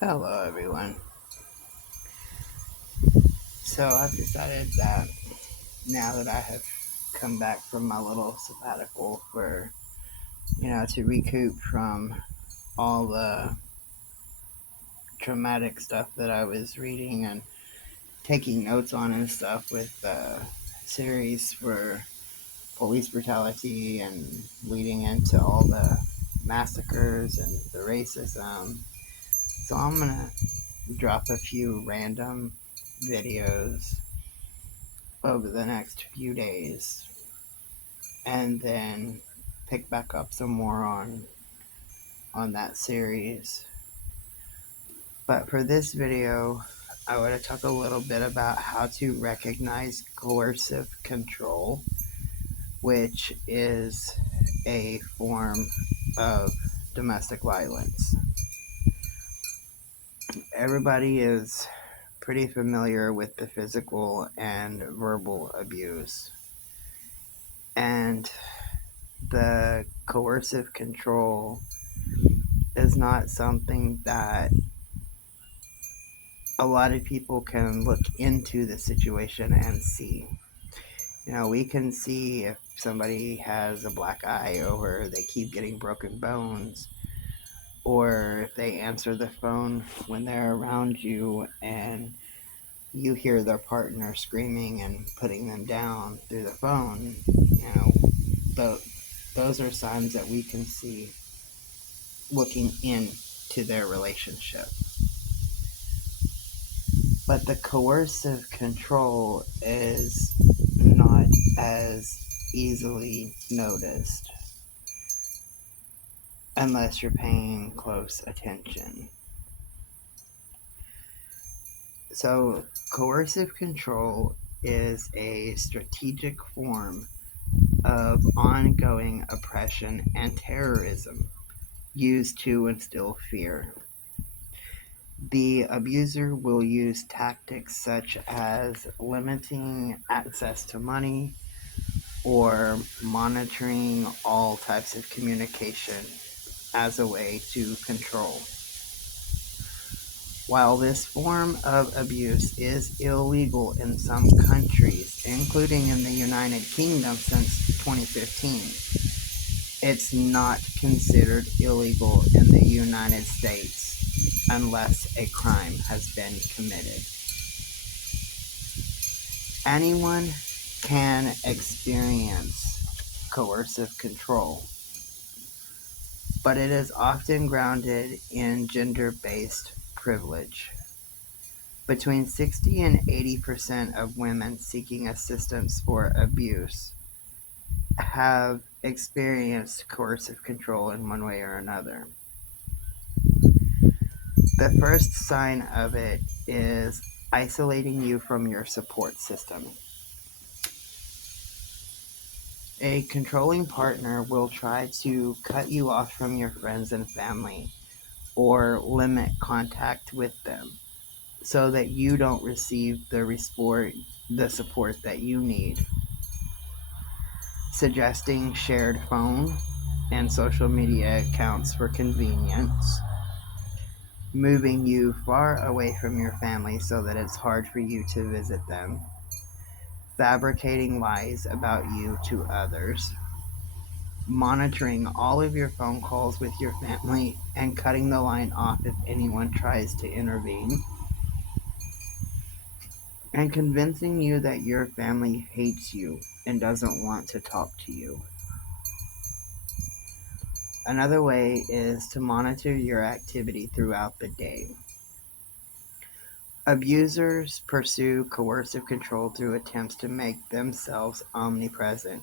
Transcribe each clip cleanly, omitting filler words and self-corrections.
Hello, everyone. So I've decided that now that I have come back from my little sabbatical to recoup from all the traumatic stuff that I was reading and taking notes on and stuff with the series for police brutality and leading into all the massacres and the racism. So I'm going to drop a few random videos over the next few days and then pick back up some more on that series. But for this video, I want to talk a little bit about how to recognize coercive control, which is a form of domestic violence. Everybody is pretty familiar with the physical and verbal abuse, and the coercive control is not something that a lot of people can look into the situation and see. We can see if somebody has a black eye or they keep getting broken bones, or if they answer the phone when they're around you and you hear their partner screaming and putting them down through the phone. Those are signs that we can see looking into their relationship. But the coercive control is not as easily noticed unless you're paying close attention. So, coercive control is a strategic form of ongoing oppression and terrorism used to instill fear. The abuser will use tactics such as limiting access to money or monitoring all types of communication as a way to control. While this form of abuse is illegal in some countries, including in the United Kingdom since 2015, it's not considered illegal in the United States unless a crime has been committed. Anyone can experience coercive control, but it is often grounded in gender-based privilege. Between 60 and 80% of women seeking assistance for abuse have experienced coercive control in one way or another. The first sign of it is isolating you from your support system. A controlling partner will try to cut you off from your friends and family or limit contact with them so that you don't receive the support that you need. Suggesting shared phone and social media accounts for convenience. Moving you far away from your family so that it's hard for you to visit them. Fabricating lies about you to others. Monitoring all of your phone calls with your family and cutting the line off if anyone tries to intervene. And convincing you that your family hates you and doesn't want to talk to you. Another way is to monitor your activity throughout the day. Abusers pursue coercive control through attempts to make themselves omnipresent.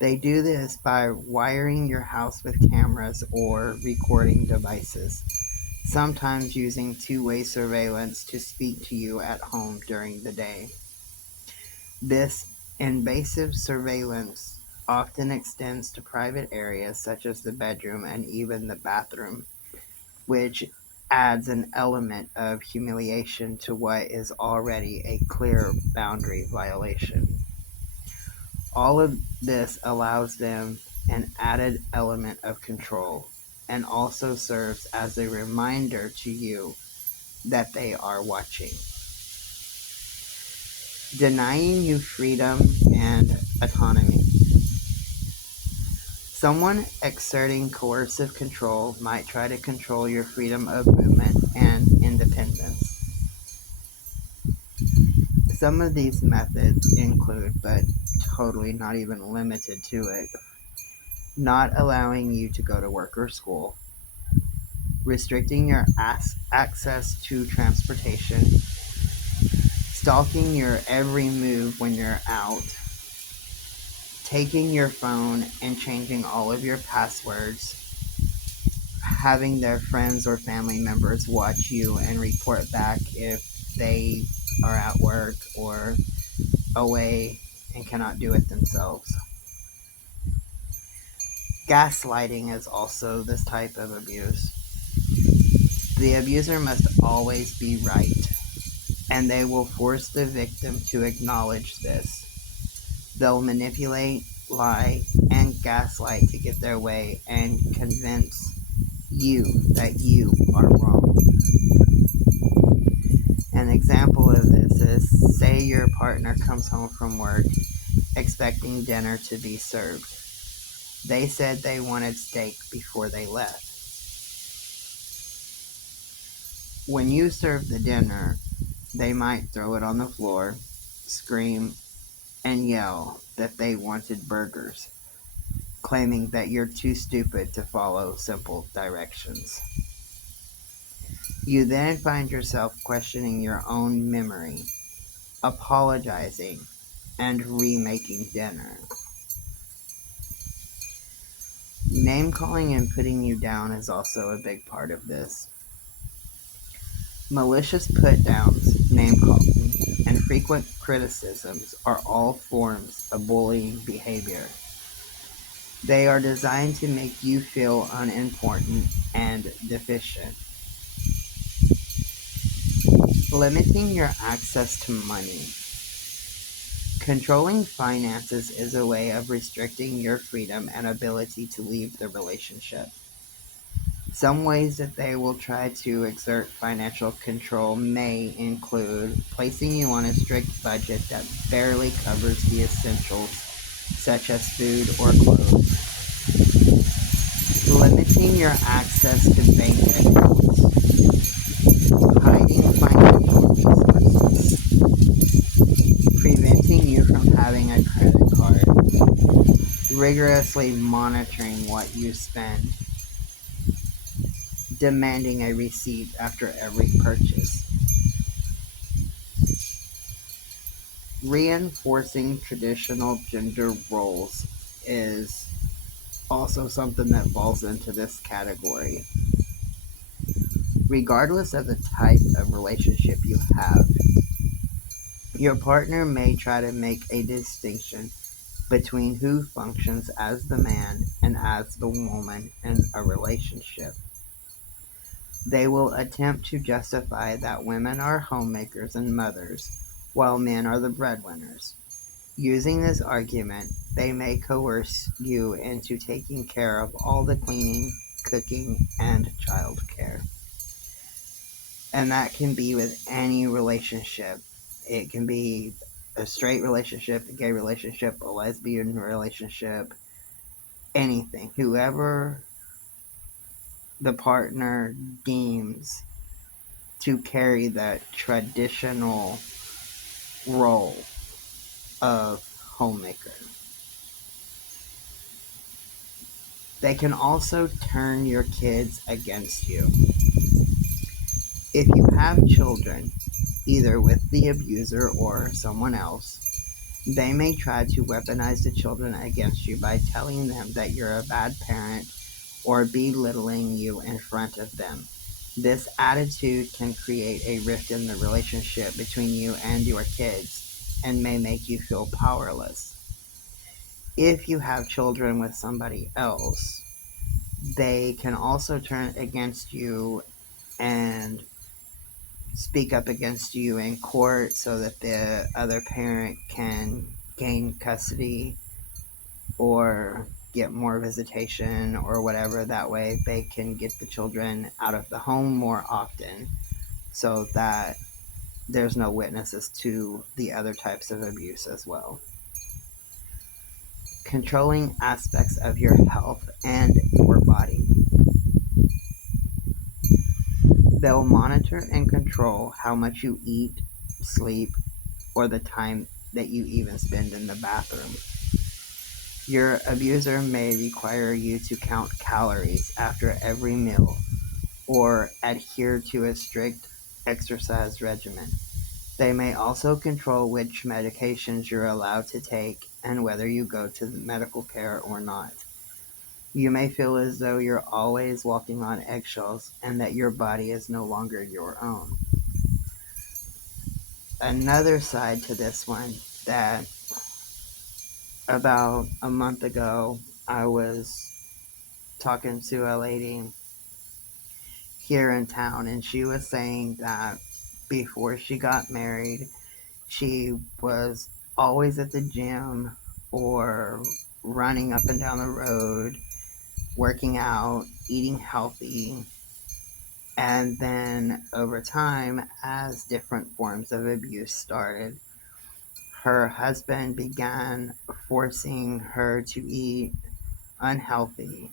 They do this by wiring your house with cameras or recording devices, sometimes using two-way surveillance to speak to you at home during the day. This invasive surveillance often extends to private areas such as the bedroom and even the bathroom, which adds an element of humiliation to what is already a clear boundary violation. All of this allows them an added element of control, and also serves as a reminder to you that they are watching. Denying you freedom and autonomy. Someone exerting coercive control might try to control your freedom of movement and independence. Some of these methods include, but totally not even limited to it, not allowing you to go to work or school, restricting your access to transportation, stalking your every move when you're out, taking your phone and changing all of your passwords, having their friends or family members watch you and report back if they are at work or away and cannot do it themselves. Gaslighting is also this type of abuse. The abuser must always be right, and they will force the victim to acknowledge this. They'll manipulate, lie, and gaslight to get their way and convince you that you are wrong. An example of this is, say your partner comes home from work expecting dinner to be served. They said they wanted steak before they left. When you serve the dinner, they might throw it on the floor, scream, and yell that they wanted burgers, claiming that you're too stupid to follow simple directions. You then find yourself questioning your own memory, apologizing, and remaking dinner. Name calling and putting you down is also a big part of this. Malicious put downs, name calling, and frequent criticisms are all forms of bullying behavior. They are designed to make you feel unimportant and deficient. Limiting your access to money. Controlling finances is a way of restricting your freedom and ability to leave the relationship. Some ways that they will try to exert financial control may include placing you on a strict budget that barely covers the essentials, such as food or clothes. Limiting your access to bank accounts. Hiding financial resources. Preventing you from having a credit card. Rigorously monitoring what you spend. Demanding a receipt after every purchase. Reinforcing traditional gender roles is also something that falls into this category. Regardless of the type of relationship you have, your partner may try to make a distinction between who functions as the man and as the woman in a relationship. They will attempt to justify that women are homemakers and mothers, while men are the breadwinners. Using this argument, they may coerce you into taking care of all the cleaning, cooking, and childcare. And that can be with any relationship. It can be a straight relationship, a gay relationship, a lesbian relationship, anything. Whoever the partner deems to carry that traditional role of homemaker. They can also turn your kids against you. If you have children, either with the abuser or someone else, they may try to weaponize the children against you by telling them that you're a bad parent or belittling you in front of them. This attitude can create a rift in the relationship between you and your kids and may make you feel powerless. If you have children with somebody else, they can also turn against you and speak up against you in court so that the other parent can gain custody or get more visitation or whatever. That way they can get the children out of the home more often so that there's no witnesses to the other types of abuse as well. Controlling aspects of your health and your body. They'll monitor and control how much you eat, sleep, or the time that you even spend in the bathroom. Your abuser may require you to count calories after every meal or adhere to a strict exercise regimen. They may also control which medications you're allowed to take and whether you go to medical care or not. You may feel as though you're always walking on eggshells and that your body is no longer your own. Another side to this one, that about a month ago, I was talking to a lady here in town, and she was saying that before she got married, she was always at the gym or running up and down the road, working out, eating healthy. And then over time, as different forms of abuse started, her husband began forcing her to eat unhealthy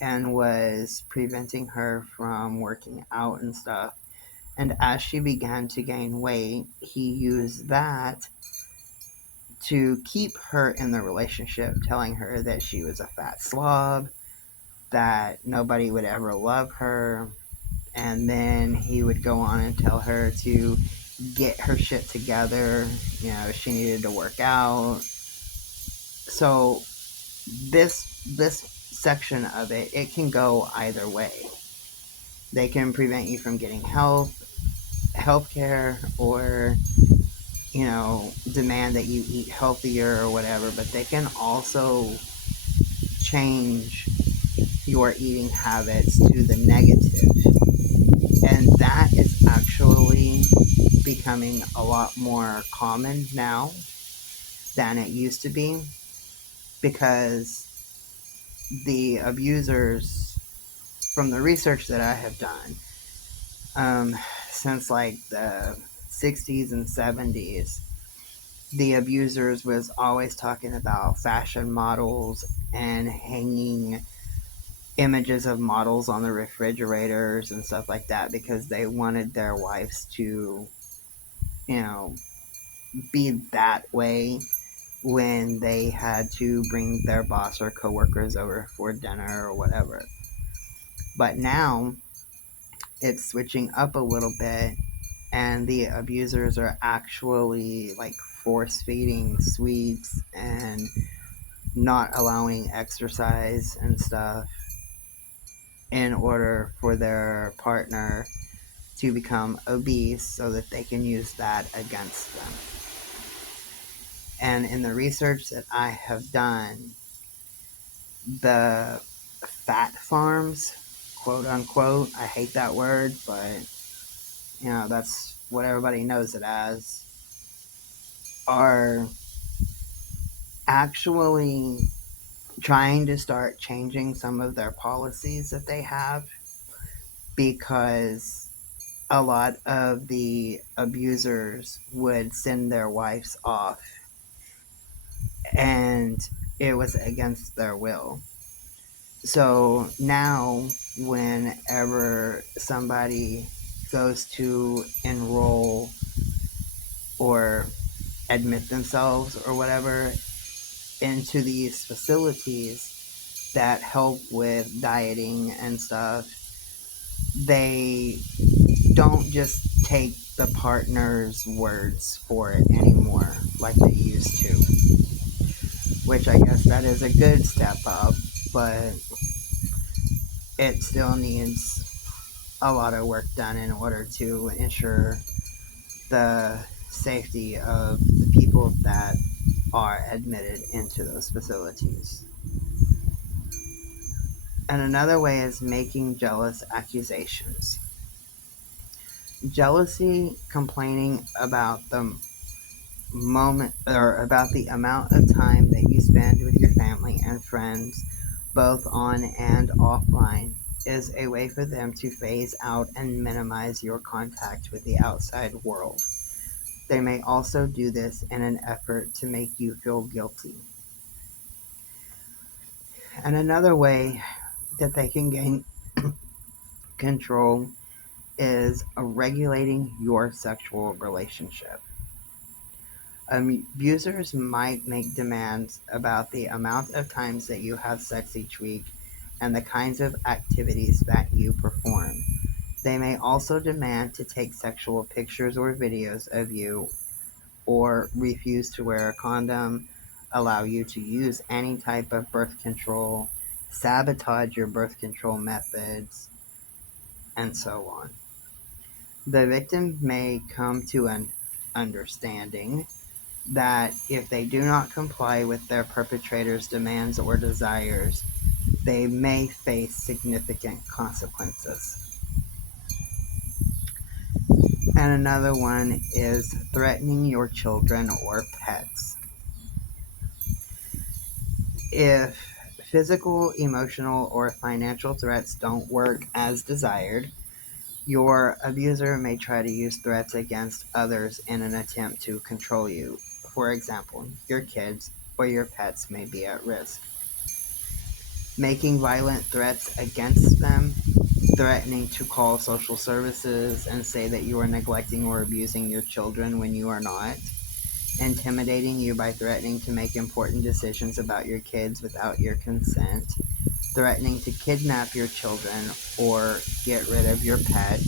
and was preventing her from working out and stuff. And as she began to gain weight, he used that to keep her in the relationship, telling her that she was a fat slob, that nobody would ever love her. And then he would go on and tell her to get her shit together. She needed to work out. So this section of it, it can go either way. They can prevent you from getting health care, or demand that you eat healthier or whatever, but they can also change your eating habits to the negative. And that is actually becoming a lot more common now than it used to be, because the abusers, from the research that I have done, since like the 60s and 70s, the abusers was always talking about fashion models and hanging images of models on the refrigerators and stuff like that, because they wanted their wives to, you know, be that way when they had to bring their boss or coworkers over for dinner or whatever. But now it's switching up a little bit, and the abusers are actually like force feeding sweets and not allowing exercise and stuff in order for their partner to become obese so that they can use that against them. And in the research that I have done, the fat farms, quote unquote, I hate that word, but that's what everybody knows it as, are actually trying to start changing some of their policies that they have, because a lot of the abusers would send their wives off and it was against their will. So now, whenever somebody goes to enroll or admit themselves or whatever into these facilities that help with dieting and stuff, they don't just take the partner's words for it anymore like they used to, which I guess that is a good step up, but it still needs a lot of work done in order to ensure the safety of the people that are admitted into those facilities. And another way is making jealous accusations. Jealousy, complaining about the moment or about the amount of time that you spend with your family and friends both on and offline, is a way for them to phase out and minimize your contact with the outside world. They may also do this in an effort to make you feel guilty. And another way that they can gain control is regulating your sexual relationship. Abusers might make demands about the amount of times that you have sex each week and the kinds of activities that you perform. They may also demand to take sexual pictures or videos of you, or refuse to wear a condom, allow you to use any type of birth control, sabotage your birth control methods, and so on. The victim may come to an understanding that if they do not comply with their perpetrator's demands or desires, they may face significant consequences. And another one is threatening your children or pets. If physical, emotional, or financial threats don't work as desired, your abuser may try to use threats against others in an attempt to control you. For example, your kids or your pets may be at risk. Making violent threats against them, threatening to call social services and say that you are neglecting or abusing your children when you are not, intimidating you by threatening to make important decisions about your kids without your consent, threatening to kidnap your children or get rid of your pet,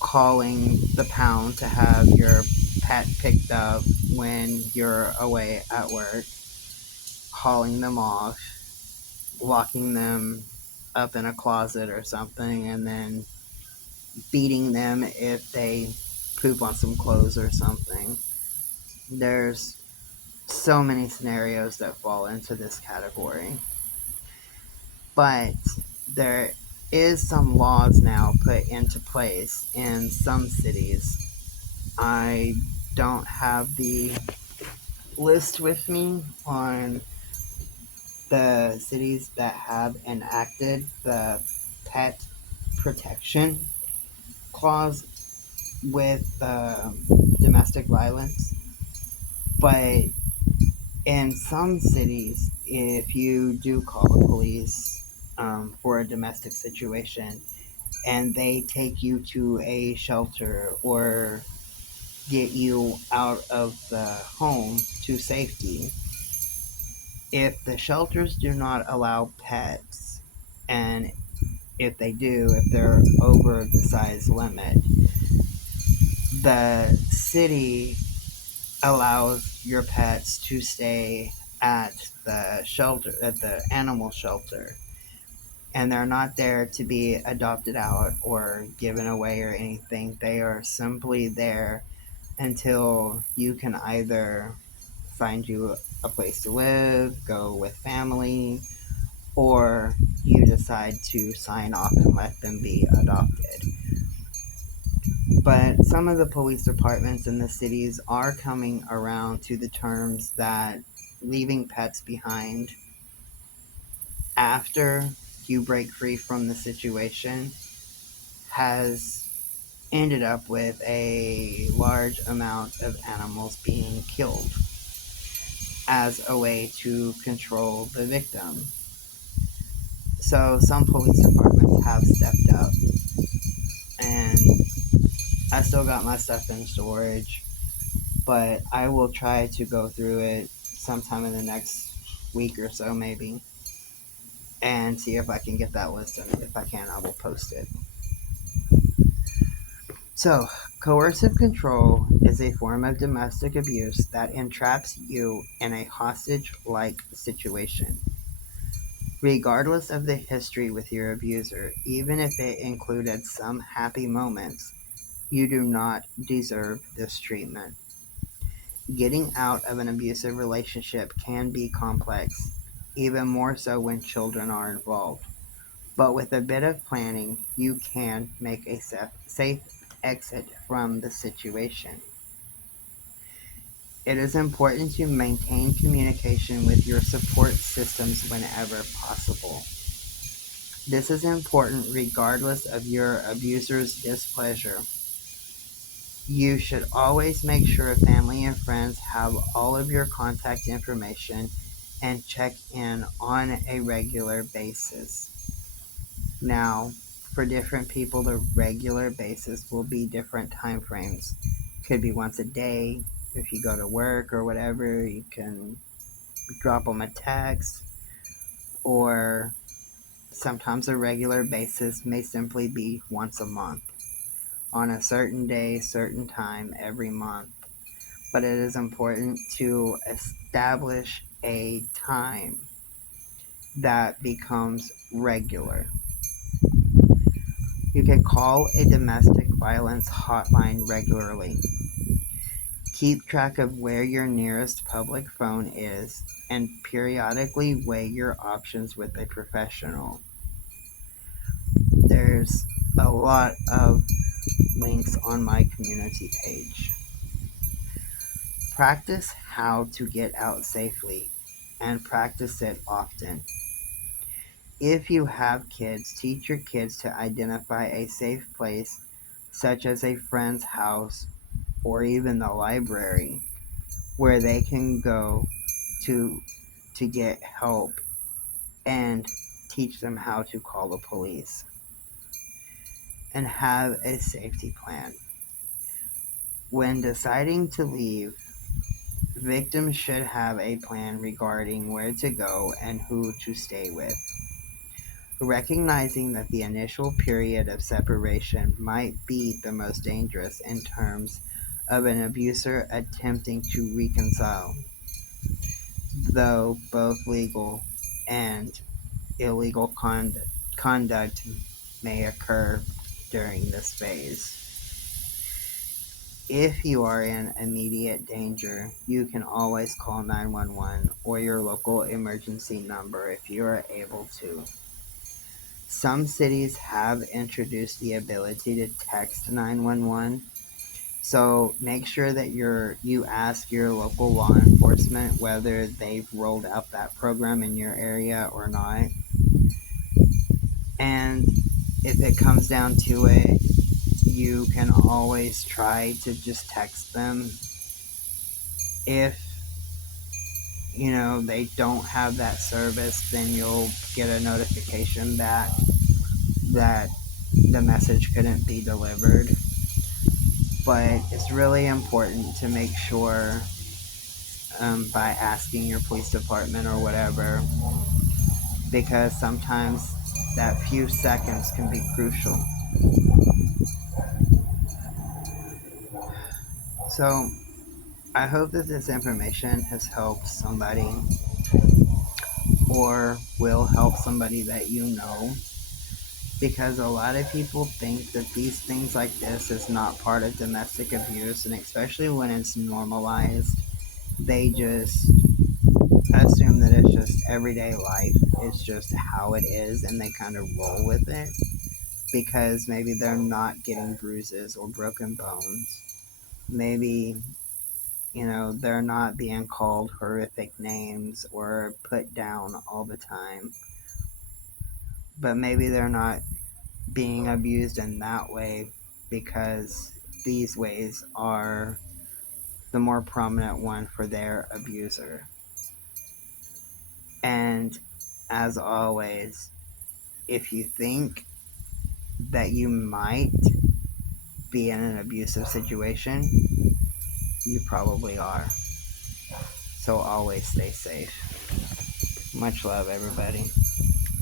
calling the pound to have your pet picked up when you're away at work, hauling them off, locking them up in a closet or something, and then beating them if they poop on some clothes or something. There's so many scenarios that fall into this category. But there is some laws now put into place in some cities. I don't have the list with me on the cities that have enacted the pet protection clause with domestic violence, but in some cities, if you do call the police for a domestic situation and they take you to a shelter or get you out of the home to safety, if the shelters do not allow pets, and if they do, if they're over the size limit, the city allows your pets to stay at the shelter, at the animal shelter, and they're not there to be adopted out or given away or anything. They are simply there until you can either find you a place to live, go with family, or you decide to sign off and let them be adopted. But some of the police departments in the cities are coming around to the terms that leaving pets behind after you break free from the situation has ended up with a large amount of animals being killed as a way to control the victim. So some police departments have stepped up, and I still got my stuff in storage, but I will try to go through it sometime in the next week or so, maybe, and see if I can get that list, and if I can, I will post it. So, coercive control is a form of domestic abuse that entraps you in a hostage like situation. Regardless of the history with your abuser, even if it included some happy moments, you do not deserve this treatment. Getting out of an abusive relationship can be complex, even more so when children are involved. But with a bit of planning, you can make a safe exit from the situation. It is important to maintain communication with your support systems whenever possible. This is important regardless of your abuser's displeasure. You should always make sure family and friends have all of your contact information and check in on a regular basis. Now, for different people, the regular basis will be different time frames. Could be once a day. If you go to work or whatever, you can drop them a text, or sometimes a regular basis may simply be once a month on a certain day, certain time every month. But it is important to establish a time that becomes regular. You can call a domestic violence hotline regularly. Keep track of where your nearest public phone is and periodically weigh your options with a professional. There's a lot of links on my community page. Practice how to get out safely and practice it often. If you have kids, teach your kids to identify a safe place, such as a friend's house or even the library, where they can go to get help, and teach them how to call the police and have a safety plan. When deciding to leave, victims should have a plan regarding where to go and who to stay with. Recognizing that the initial period of separation might be the most dangerous in terms of an abuser attempting to reconcile, though both legal and illegal conduct may occur during this phase. If you are in immediate danger, you can always call 911 or your local emergency number if you are able to. Some cities have introduced the ability to text 911, so make sure that you ask your local law enforcement whether they've rolled out that program in your area or not. And if it comes down to it, you can always try to just text them. If they don't have that service, then you'll get a notification back that the message couldn't be delivered. But it's really important to make sure, by asking your police department or whatever, because sometimes that few seconds can be crucial. So I hope that this information has helped somebody or will help somebody that you know, because a lot of people think that these things like this is not part of domestic abuse, and especially when it's normalized, they just assume that it's just everyday life. It's just how it is, and they kind of roll with it because maybe they're not getting bruises or broken bones. Maybe, they're not being called horrific names or put down all the time. But maybe they're not being abused in that way because these ways are the more prominent one for their abuser. And as always, if you think that you might be in an abusive situation, you probably are. So always stay safe. Much love, everybody.